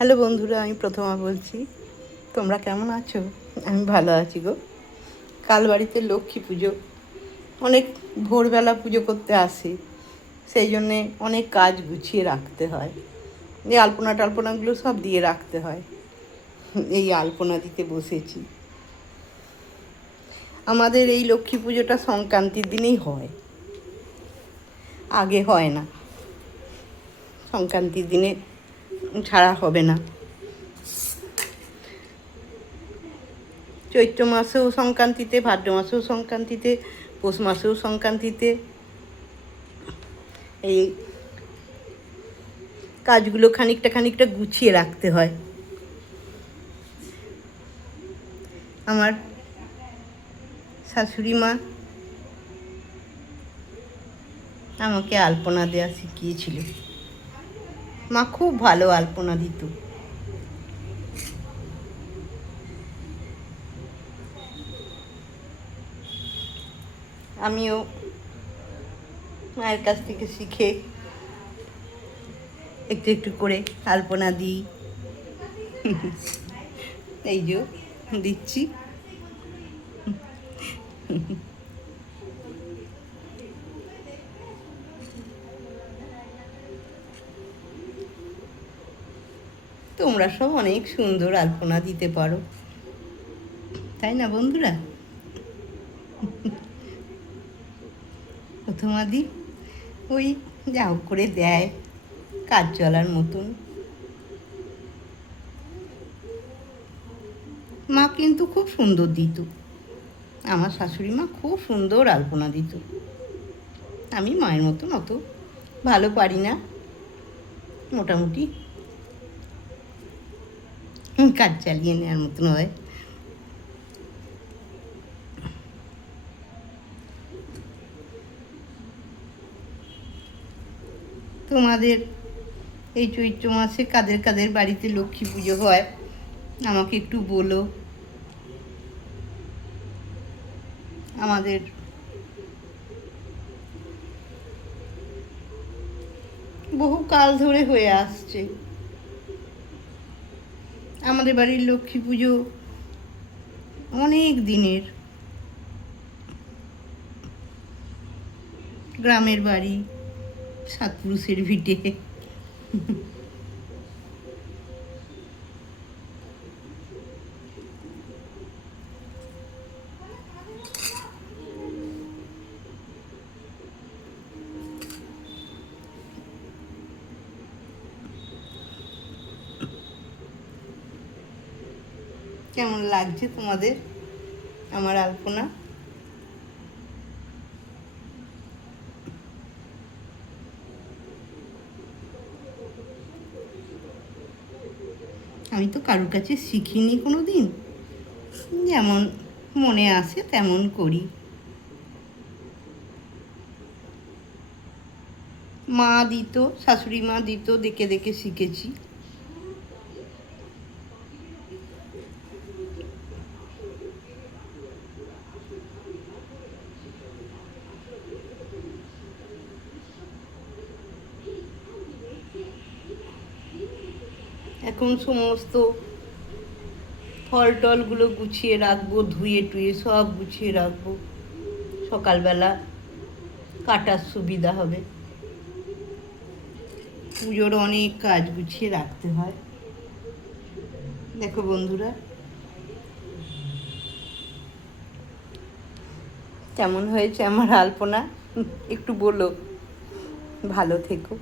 Hello বন্ধুরা, আমি প্রথমা বলছি। তোমরা কেমন আছো? আমি ভালো আছি গো। কাল বাড়িতে লক্ষ্মী পুজো, অনেক ভোরবেলা পুজো করতে আসি, সেই জন্যে অনেক কাজ গুছিয়ে রাখতে হয়। এই আলপনা টালপনাগুলো সব দিয়ে রাখতে হয়। এই আলপনা দিতে বসেছি। আমাদের এই লক্ষ্মী পুজোটা সংক্রান্তির দিনেই হয়, আগে হয় না। সংক্রান্তির দিনে ছাড়া হবে না। চৈত্র মাসেও সংক্রান্তিতে, ভাদ্র মাসেও সংক্রান্তিতে, পৌষ মাসেও সংক্রান্তিতে এই কাজগুলো খানিকটা খানিকটা গুছিয়ে রাখতে হয়। আমার শাশুড়ি মা আমাকে আলপনা দেওয়া শিখিয়েছিল। মা খুব ভালো আলপনা দিত। আমিও মায়ের কাছ থেকে শিখে একটু একটু করে আলপনা দিই। এই যে দিচ্ছি। তোমরা সব অনেক সুন্দর আলপনা দিতে পারো, তাই না বন্ধুরা? প্রথমাদি ওই যাও করে দেয়, কাজ চলার মতন। মা কিন্তু খুব সুন্দর দিত। আমার শাশুড়ি মা খুব সুন্দর আলপনা দিত। আমি মায়ের মতন অত ভালো পারি না, মোটামুটি কাজ চালিয়ে নেওয়ার মতন হয়। তোমাদের এই চৈত্র মাসে কাদের কাদের বাড়িতে লক্ষ্মী পুজো হয় আমাকে একটু বলো। আমাদের বহু কাল ধরে হয়ে আসছে। আমাদের বাড়ির লক্ষ্মী পুজো অনেক দিনের। গ্রামের বাড়ি, সাতপুরুষের ভিটে। কেমন লাগছে তোমাদের আমার আলপনা? আমি তো কারোর কাছে শিখিনি কোনো দিন, যেমন মনে আসে তেমন করি। মা দিত, শাশুড়ি মা দিত, দেখে দেখে শিখেছি। এখন সমস্ত ফল টলগুলো গুছিয়ে রাখবো, ধুয়ে টুয়ে সব গুছিয়ে রাখবো, সকালবেলা কাটার সুবিধা হবে। পুজোর অনেক কাজ গুছিয়ে রাখতে হয়। দেখো বন্ধুরা, কেমন হয়েছে আমার আলপনা একটু বলো। ভালো থেকো।